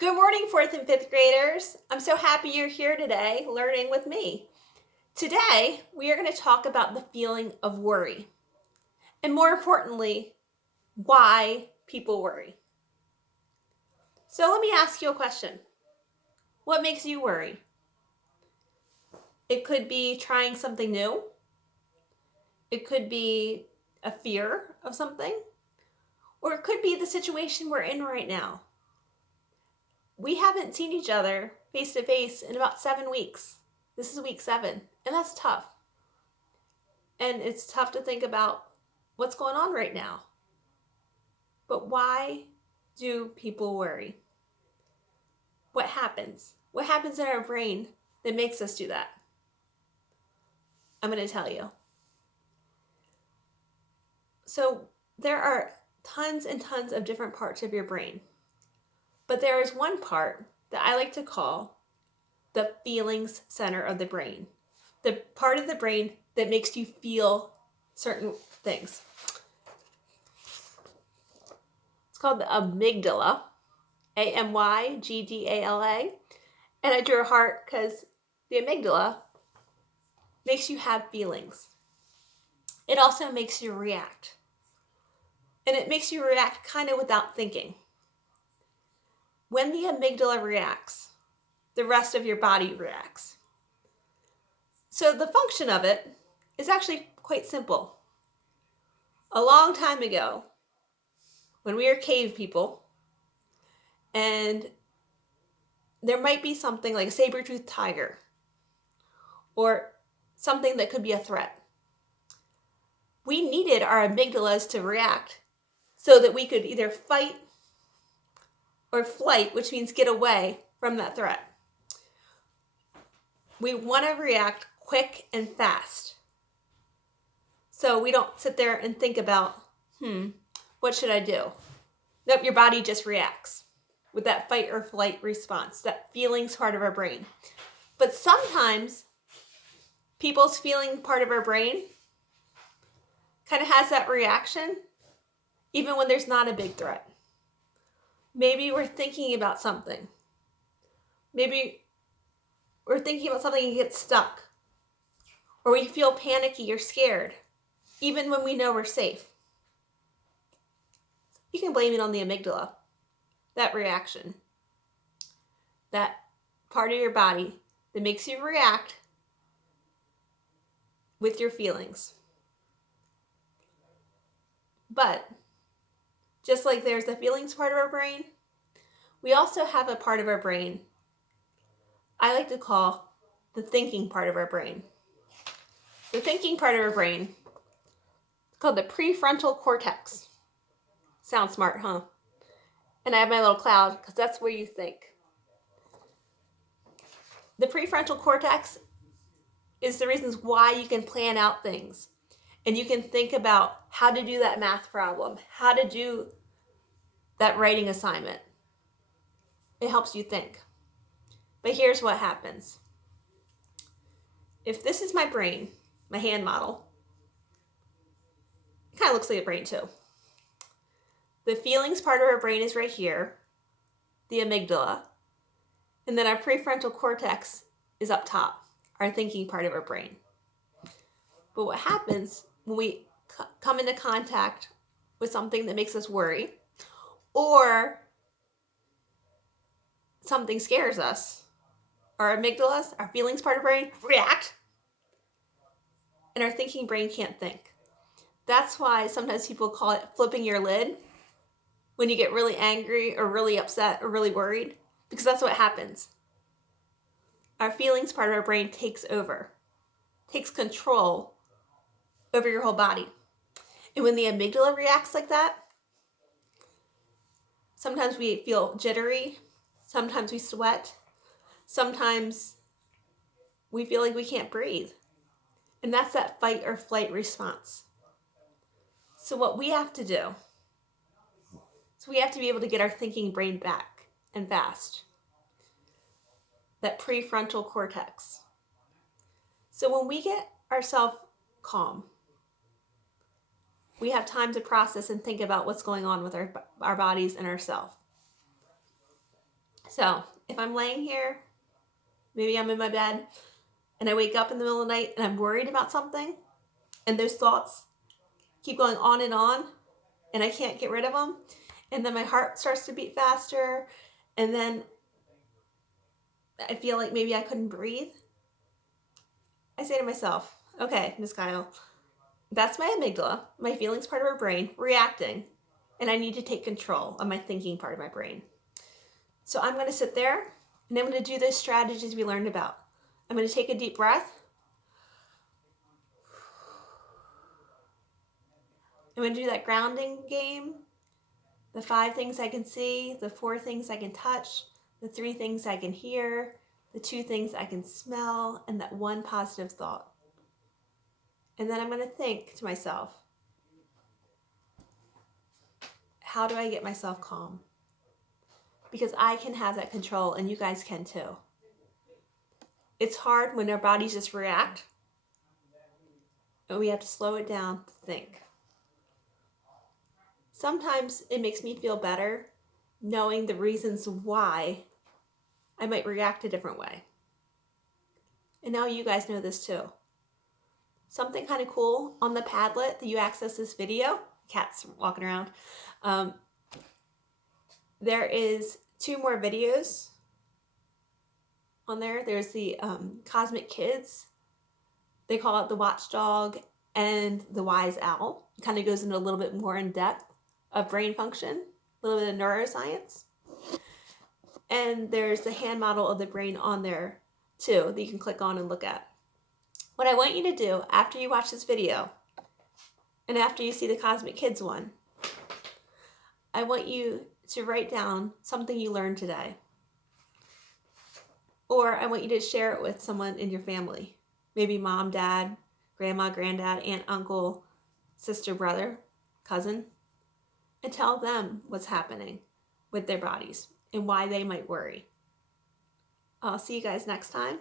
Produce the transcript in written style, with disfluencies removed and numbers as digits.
Good morning, 4th and 5th graders. I'm so happy you're here today learning with me. Today, we are going to talk about the feeling of worry. And more importantly, why people worry. So let me ask you a question. What makes you worry? It could be trying something new. It could be a fear of something. Or it could be the situation we're in right now. We haven't seen each other face to face in about 7 weeks. This is week 7, and that's tough. And it's tough to think about what's going on right now. But why do people worry? What happens? What happens in our brain that makes us do that? I'm going to tell you. So there are tons and tons of different parts of your brain. But there is one part that I like to call the feelings center of the brain. The part of the brain that makes you feel certain things. It's called the amygdala, amygdala. And I drew a heart because the amygdala makes you have feelings. It also makes you react. And it makes you react kind of without thinking. When the amygdala reacts, the rest of your body reacts. So the function of it is actually quite simple. A long time ago, when we were cave people, and there might be something like a saber-toothed tiger or something that could be a threat. We needed our amygdalas to react so that we could either fight or flight, which means get away from that threat. We want to react quick and fast. So we don't sit there and think about, what should I do? Nope, your body just reacts with that fight or flight response, that feelings part of our brain. But sometimes people's feeling part of our brain kind of has that reaction even when there's not a big threat. Maybe we're thinking about something. Maybe we're thinking about something and get stuck. Or we feel panicky or scared, even when we know we're safe. You can blame it on the amygdala, that reaction. That part of your body that makes you react with your feelings. But just like there's the feelings part of our brain, we also have a part of our brain I like to call the thinking part of our brain. The thinking part of our brain is called the prefrontal cortex. Sounds smart, huh? And I have my little cloud because that's where you think. The prefrontal cortex is the reasons why you can plan out things. And you can think about how to do that math problem, how to do that writing assignment. It helps you think. But here's what happens. If this is my brain, my hand model, it kind of looks like a brain too. The feelings part of our brain is right here, the amygdala, and then our prefrontal cortex is up top, our thinking part of our brain. But what happens when we come into contact with something that makes us worry, or something scares us, our amygdalas, our feelings part of our brain, react, and our thinking brain can't think. That's why sometimes people call it flipping your lid when you get really angry or really upset or really worried, because that's what happens. Our feelings part of our brain takes over, takes control over your whole body. And when the amygdala reacts like that, sometimes we feel jittery, sometimes we sweat, sometimes we feel like we can't breathe. And that's that fight or flight response. So what we have to do is we have to be able to get our thinking brain back and fast. That prefrontal cortex. So when we get ourselves calm, we have time to process and think about what's going on with our bodies and ourselves. So if I'm laying here, maybe I'm in my bed, and I wake up in the middle of the night and I'm worried about something, and those thoughts keep going on, and I can't get rid of them, and then my heart starts to beat faster, and then I feel like maybe I couldn't breathe, I say to myself, okay, Miss Kyle, that's my amygdala, my feelings part of our brain, reacting, and I need to take control of my thinking part of my brain. So I'm going to sit there, and I'm going to do those strategies we learned about. I'm going to take a deep breath. I'm going to do that grounding game. The 5 things I can see, the 4 things I can touch, the 3 things I can hear, the 2 things I can smell, and that 1 positive thought. And then I'm going to think to myself, how do I get myself calm? Because I can have that control, and you guys can too. It's hard when our bodies just react, and we have to slow it down to think. Sometimes it makes me feel better knowing the reasons why I might react a different way. And now you guys know this too. Something kind of cool on the Padlet that you access this video, cats walking around, there is 2 more videos on there. There's the Cosmic Kids. They call it the Watchdog and the Wise Owl. It kind of goes into a little bit more in depth of brain function, a little bit of neuroscience. And there's the hand model of the brain on there too that you can click on and look at. What I want you to do after you watch this video and after you see the Cosmic Kids one, I want you to write down something you learned today. Or I want you to share it with someone in your family. Maybe mom, dad, grandma, granddad, aunt, uncle, sister, brother, cousin. And tell them what's happening with their bodies and why they might worry. I'll see you guys next time.